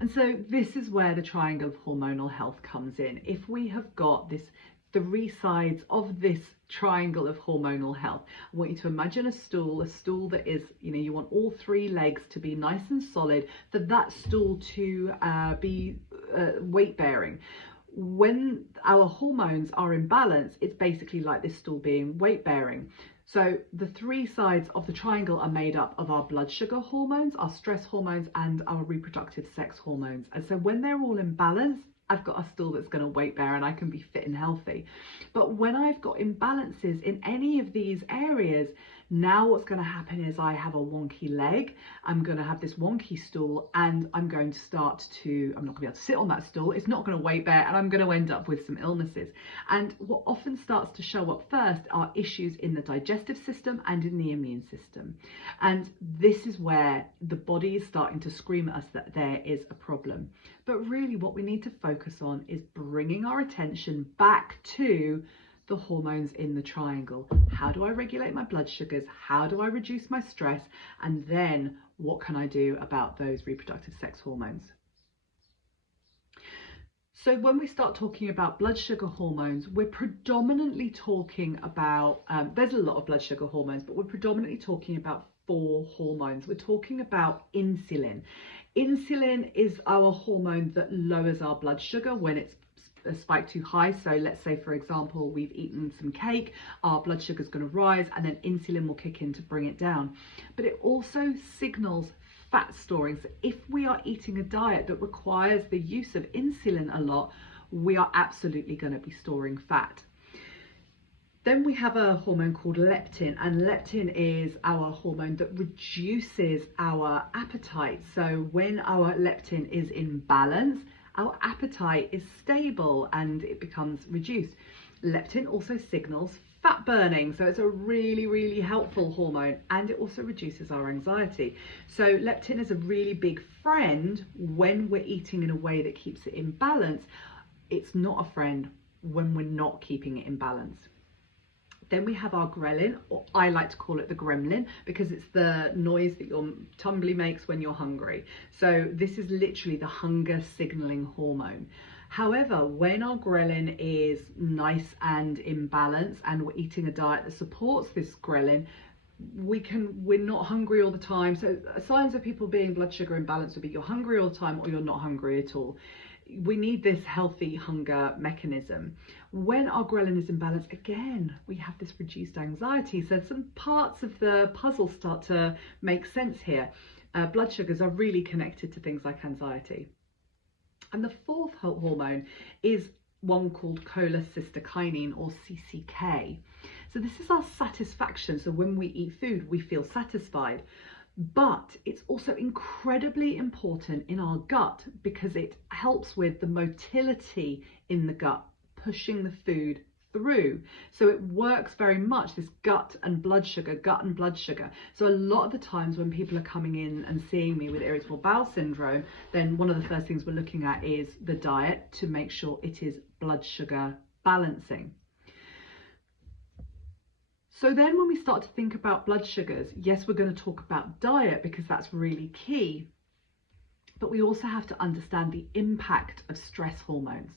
And so this is where the triangle of hormonal health comes in. If we have got this three sides of this triangle of hormonal health, I want you to imagine a stool that is, you want all three legs to be nice and solid, for that stool to be weight bearing. When our hormones are in balance, it's basically like this stool being weight bearing. So the three sides of the triangle are made up of our blood sugar hormones, our stress hormones, and our reproductive sex hormones. And so when they're all in balance, I've got a stool that's going to weight bear and I can be fit and healthy. But when I've got imbalances in any of these areas, now what's going to happen is I have a wonky leg, I'm going to have this wonky stool, and I'm not going to be able to sit on that stool, it's not going to weight bear, and I'm going to end up with some illnesses. And what often starts to show up first are issues in the digestive system and in the immune system. And this is where the body is starting to scream at us that there is a problem. But really what we need to focus on is bringing our attention back to the hormones in the triangle. How do I regulate my blood sugars? How do I reduce my stress? And then what can I do about those reproductive sex hormones? So when we start talking about blood sugar hormones, we're predominantly talking about, there's a lot of blood sugar hormones, but we're predominantly talking about 4 hormones. We're talking about insulin. Insulin is our hormone that lowers our blood sugar when it's a spike too high. So let's say, for example, we've eaten some cake, our blood sugar is going to rise, and then insulin will kick in to bring it down. But it also signals fat storing. So if we are eating a diet that requires the use of insulin a lot, we are absolutely going to be storing fat. Then we have a hormone called leptin, and leptin is our hormone that reduces our appetite. So when our leptin is in balance, our appetite is stable and it becomes reduced. Leptin also signals fat burning, so it's a really, really helpful hormone, and it also reduces our anxiety. So leptin is a really big friend when we're eating in a way that keeps it in balance. It's not a friend when we're not keeping it in balance. Then we have our ghrelin, or I like to call it the gremlin, because it's the noise that your tummy makes when you're hungry. So this is literally the hunger signaling hormone. However, when our ghrelin is nice and in balance and we're eating a diet that supports this ghrelin, we're not hungry all the time. So signs of people being blood sugar imbalance would be you're hungry all the time or you're not hungry at all. We need this healthy hunger mechanism. When our ghrelin is in balance, again, we have this reduced anxiety. So some parts of the puzzle start to make sense here. Blood sugars are really connected to things like anxiety. And the 4th hormone is one called cholecystokinin, or CCK. So this is our satisfaction. So when we eat food, we feel satisfied. But it's also incredibly important in our gut because it helps with the motility in the gut, pushing the food through. So it works very much, this gut and blood sugar. So a lot of the times when people are coming in and seeing me with irritable bowel syndrome, then one of the first things we're looking at is the diet to make sure it is blood sugar balancing. So then when we start to think about blood sugars, yes, we're going to talk about diet because that's really key, but we also have to understand the impact of stress hormones.